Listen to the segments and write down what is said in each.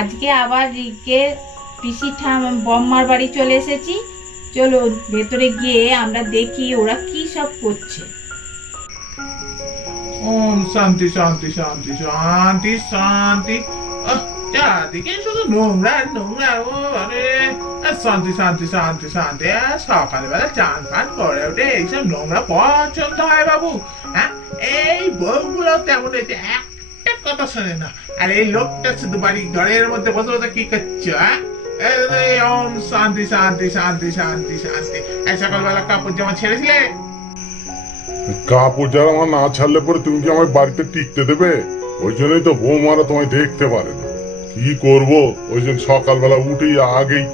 আজকে আবার রিকে পিসি ঠাম বম্মার বাড়ি চলে এসেছি। চলো ভেতরে গিয়ে আমরা দেখি ওরা কি সব করছে। ওম শান্তি শান্তি শান্তি শান্তি শান্তি। চারদিকে শুধু নোংরা নোংরা, ও আরে শান্তি শান্তি শান্তি শান্তি। সকালবেলা চান ফান করে ওঠে এইসব নোংরা পছন্দ হয় বাবু। হ্যাঁ এই বউগুলো তেমন একটা কথা শোনে না। আর এই লোকটা শুধু বাড়ি ঘরের মধ্যে বসে বসে কি করছ হ্যাঁ ওম শান্তি শান্তি শান্তি শান্তি শান্তি। এই সকালবেলা কাপড় জামা ছেড়েছিলে? কাপড় জামা না ছাড়লে পরে তুমি কি আমার বাড়িতে টিকতে দেবে? ওই জন্যই তো বৌমারা তোমায় দেখতে পারে না। কি করব? ওই জন্য সকালবেলা উঠেই আগেই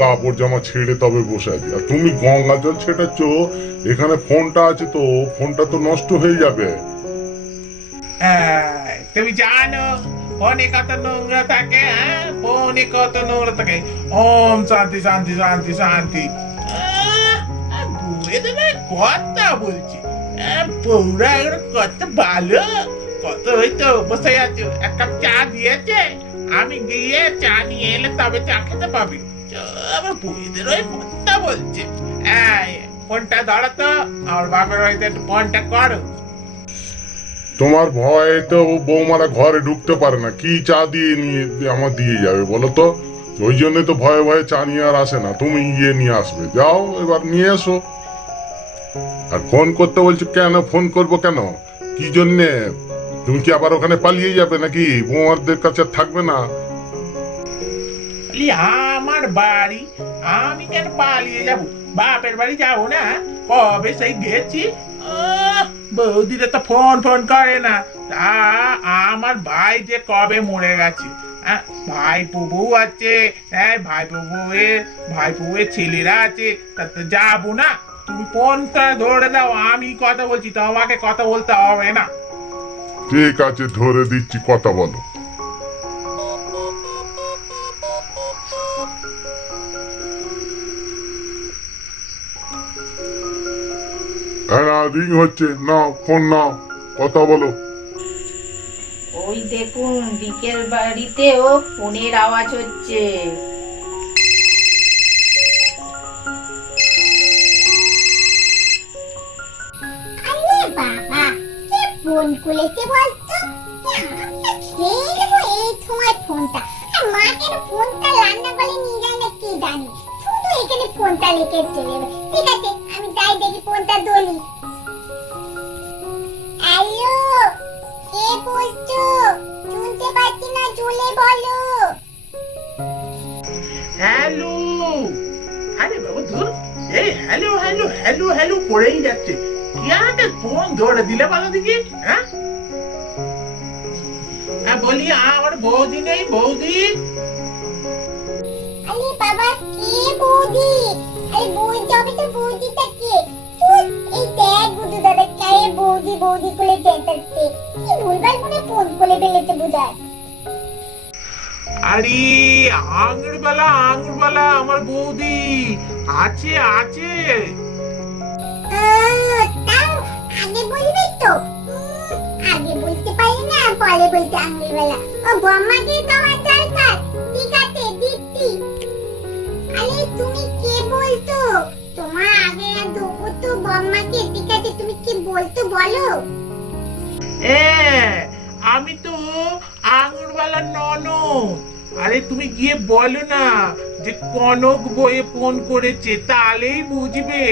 কাপড় জামা ছেড়ে তবে বসে আছি। আর তুমি গঙ্গা জল ছেটাচ্ছ এখানে ফোনটা আছে তো ফোনটা তো নষ্ট হয়ে যাবে। এই, তুমি জানো, ফোনে কত নোংরা থাকে হ্যাঁ? ফোনে কত নোংরা থাকে। ওম শান্তি শান্তি শান্তি শান্তি। বুড়ে তো কথা বলছি। বউরা এখন কত ভালো, কত হয়তো বসে আছো, এক কাপ চা দিয়েছে। আমি গিয়ে চা নিয়ে এলে তবে চা খেতে পাবি। আমার বুড়িদের ওই কথা বলছে। ফোনটা ধরো তো, আমার বাপের বাড়িতে একটু ফোনটা করো। তোমার ভয়ে তো বৌমারা ঘরে ঢুকতে পারে না। কি চা দিয়ে নিয়ে আমার দিয়ে যাবে বলো তো? ওই জন্য তো ভয়ে ভয়ে চা নিয়ে আর আসে না। তুমি গিয়ে নিয়ে আসবে। যাও, এবার নিয়ে এসো। আর ফোন করতে বলছো কেন? ফোন করব কেন? কি জন্যে? তুমি কি আবার ওখানে পালিয়ে যাবে নাকি? বৌমারদের কাছে থাকবে না। আমার বাড়ি, আমি কেন পালিয়ে যাব? বাপের বাড়ি যাব না? কবে সেই গেছি? বৌদিরা তো ফোন ফোন করে না। তা, আমার ভাই যে কবে মরে গেছে? ভাই বউ আছে হ্যাঁ ভাই বউয়ের ভাই বউয়ের ছেলেরা আছে। তা, তো যাব না? তুমি ফোনটা ধরে দাও, আমি কথা বলছি, তোমাকে কথা বলতে হবে না। ঠিক আছে, ধরে দিচ্ছি, কথা বলো। রিং হচ্ছে নাও ফোন নাও কথা বলো। ওই দেখুন বিকেল বাড়িতেও ফোনের আওয়াজ হচ্ছে। আরে বাবা কে ফোন করেছে বলতো? আমরা খেয়ে নেব এই সময় ফোনটা। আর মা কেন ফোনটা রান্না করে নিয়ে যায় না কে জানে? শুধু এখানে ফোনটা রেখে চলে ঠিক আছে আমি যাই দেখি ফোনটা দলি কে বলছো? শুনতে পাচ্ছি না জুলে বলো। হ্যালো। আরে বাবা ধর। এই হ্যালো হ্যালো হ্যালো হ্যালো করেই যাচ্ছে। কি আগে ফোন ধরে দিলে বলো দেখি হ্যাঁ? হ্যাঁ বলি আমার বৌদি নেই বৌদি। আরে বাবা কে বৌদি? আরে বৌদি হবে তো বৌদিটা কে এই দেখ গুডু দাদা কে বৌদি বৌদি করে চেঁচাচ্ছে। আরে আঙুরবালা আঙুরবালা আমার বৌদি। আছে আছে। আগে বলবি তো। আগে বলতে পারি না, পরে বলতে আঙুরবালা ও বম্মাকে তো বলো না যে কনক বয়ে ফোন করেছে তাহলেই বুঝবে।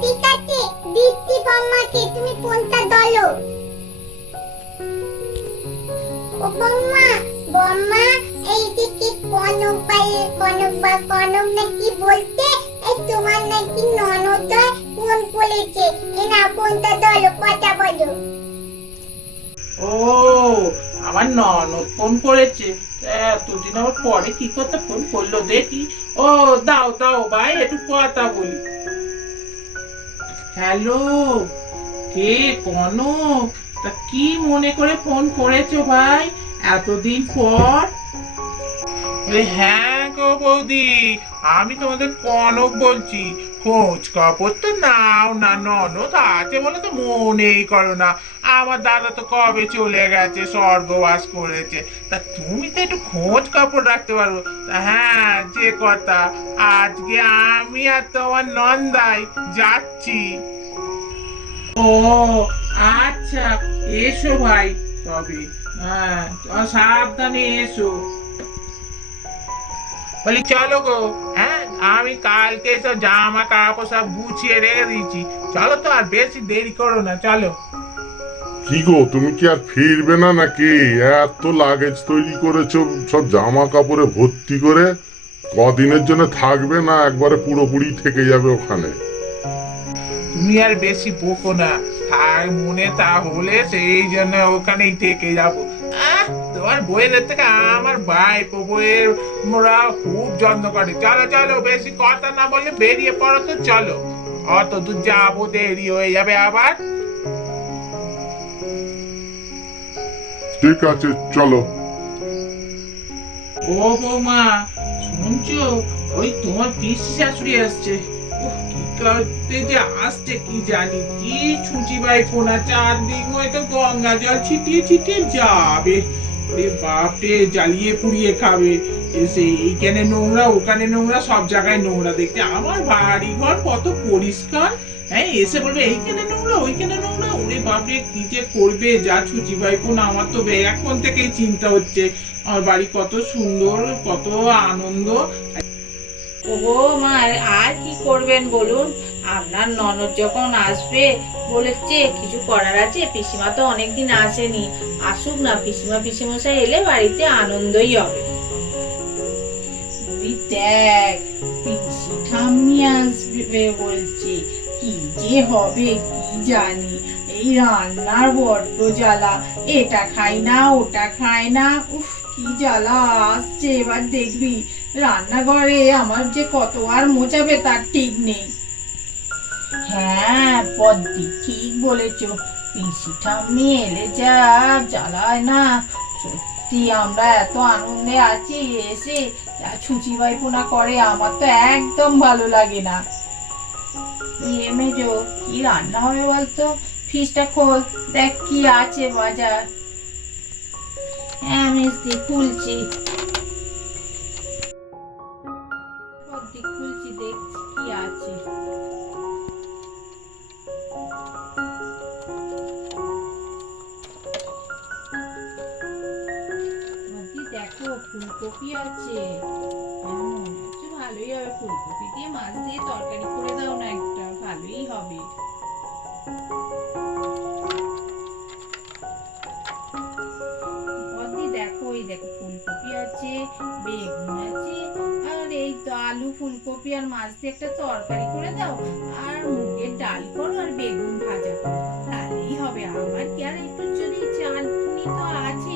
ঠিক আছে দিচ্ছি বম্মাকে তুমি ফোনটা দলো ও বম্মা বম্মা এই যে কি কনক বাই কনক বা কনক নাকি বলতে এই তোমার নাকি ননদ ফোন করেছে। এ না ফোনটা দলো কথা বলো। ও আমার ননদ ফোন করেছে। এতদিন আমার পরে কি করতে ফোন করল দেখি। ও, দাও দাও, ভাই, একটু কথা বলি। হ্যালো, কে, কনক? তা কি মনে করে ফোন করেছ ভাই এতদিন পর? হ্যাঁ গো বৌদি, আমি তোমাদের কনক বলছি। খোঁজ খবর তো নাও না, ননদ আছে বলে তো মনেই করো না। আমার দাদা তো কবে চলে গেছে স্বর্গবাস করেছে। তা তুমি তো একটু খোঁজ কাপড় রাখতে পারব তা হ্যাঁ যে কথা, আজকে আমি আর তোমার নন্দাই যাচ্ছি। ও আচ্ছা এসো ভাই, তবে হ্যাঁ সাবধানে এসো। বলি, চলো গো হ্যাঁ আমি কালকে সব জামা কাপড় সব গুছিয়ে রেখে দিয়েছি। চলো তো আর বেশি দেরি করো না, চলো। কি গো, তুমি কি আর ফিরবে না নাকি? এত লাগেজ তৈরি করেছ, সব জামা কাপড়ে ভর্তি করে? কদিনের জন্য থাকবে না, একবারে পুরোপুরি থেকে যাবে ওখানে? তুমি আর বেশি বকো না। থাক মনে তা হলে সেই জন্য ওখানেই থেকে যাব। তোমার বইয়ের থেকে আমার ভাই বইয়ের মোরা খুব যত্ন করে। চলো চলো, বেশি কথা না বলে বেরিয়ে পড়ো তো, চলো। অত দূর যাব, দেরি হয়ে যাবে আবার। ঠিক আছে, চলো। ও বৌমা, শুনছো? ওই তোমার পিসি শাশুড়ি আসছে। করতে যে আসছে, কি জানি কি ছুটি বাই পোনা চারদিক হয়তো গঙ্গা জল ছিটিয়ে ছিটিয়ে যাবে। রে বাপরে, জ্বালিয়ে পুড়িয়ে খাবে। এসে এইখানে নোংরা, ওখানে নোংরা, সব জায়গায় নোংরা দেখতে। আমার বাড়ি ঘর কত পরিষ্কার। হ্যাঁ এসে বলবে, এইখানে নোংরা, ওইখানে নোংরা। বাপরে, কি যে করবে? যা না, আমার তো এখন থেকেই চিন্তা হচ্ছে। আমার বাড়ি কত সুন্দর, কত আনন্দ। মা, আর কি করবেন বলুন? আপনার ননদ যখন আসবে, বলেছে, কিছু করার আছে। পিসিমা তো অনেকদিন আসেনি। আসুক না, পিসিমা, পিসিমশাই এলে বাড়িতে আনন্দই হবে। দেখ, পিসি ঠাম্মি আসবে বলছে। কি যে হবে, কি জানি। রান্নার বড্ড জ্বালা। এটা খাই না, ওটা খাই না। উফ, কি জ্বালা আসছে, এবার দেখবি। রান্নাঘরে আমার যে কত আর মোচাবে তার ঠিক নেই। হ্যাঁ পদ্মি, ঠিক পিসি ঠাম্মি এলে যা জ্বালায় না। সত্যি আমরা এত আনন্দে আছি, এসে যা ছুচি বাইপোনা করে, আমার তো একদম ভালো লাগে না। ইয়ে মেজো, কি রান্না হবে বলতো? ফ্রিজটা খোল দেখ কি আছে বাজার। হ্যাঁ মিষ্টি খুলছি। ফুলকপি আছে। হ্যাঁ, ভালোই হবে। ফুলকপি দিয়ে মাছ দিয়ে তরকারি করে দাও না একটা ভালোই হবে। ফুলকপি আছে, বেগুন আছে, আর এই তো আলু ফুলকপি আর মাছ দিয়ে একটা তরকারি করে দাও, আর মুগের ডাল করো আর বেগুন ভাজা করো। তাহলেই হবে। আমার কি আর একটু যদি চাটনি তো আছে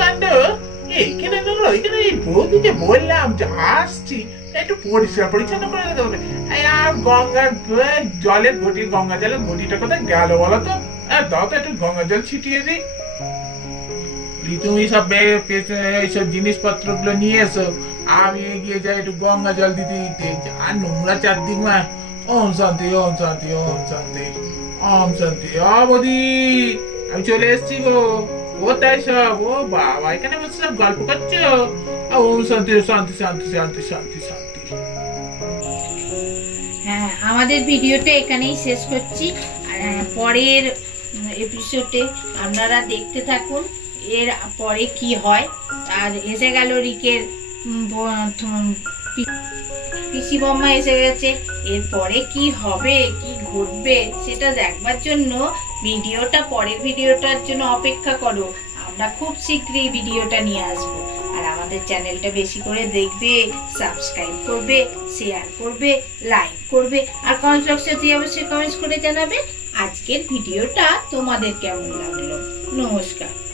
কাণ্ড এই বললাম যে আসছি একটু পরিষ্কার পরিচ্ছন্ন করে দিতে হবে। আর গঙ্গার জলের ঘটি, গঙ্গা জলের ঘটিটা কোথায় গেল বলো তো? আর দাও তো একটু গঙ্গা জল ছিটিয়ে দিই। এইসব জিনিসপত্রগুলো নিয়ে এসো। আমি এগিয়ে যাই, একটু গঙ্গা জল দিতে দিতে। আর নোংরা চারদিক মা, ওম শান্তি ওম শান্তি ওম শান্তি ওম শান্তি। অবধি, আমি চলে এসেছি গো। সব, ও বাবা, এখানে বসে সব গল্প করছ? ওম শান্তি শান্তি শান্তি শান্তি শান্তি শান্তি। হ্যাঁ আমাদের ভিডিওটা এখানেই শেষ করছি। পরের এপিসোডে আপনারা দেখতে থাকুন, এর পরে কি হয়। আর এসে গেল রিকের পিসি বম্মা এসে গেছে। এরপরে কি হবে, কি ঘটবে, সেটা দেখবার জন্য ভিডিওটা, পরের ভিডিওটার জন্য অপেক্ষা করো। আমরা খুব শীঘ্রই ভিডিওটা নিয়ে আসব। আর আমাদের চ্যানেলটা বেশি করে দেখবে, সাবস্ক্রাইব করবে, শেয়ার করবে, লাইক করবে, আর কমেন্ট বক্সে দিয়ে অবশ্যই কমেন্টস করে জানাবে। আজকের ভিডিওটা তোমাদের কেমন লাগল? নমস্কার।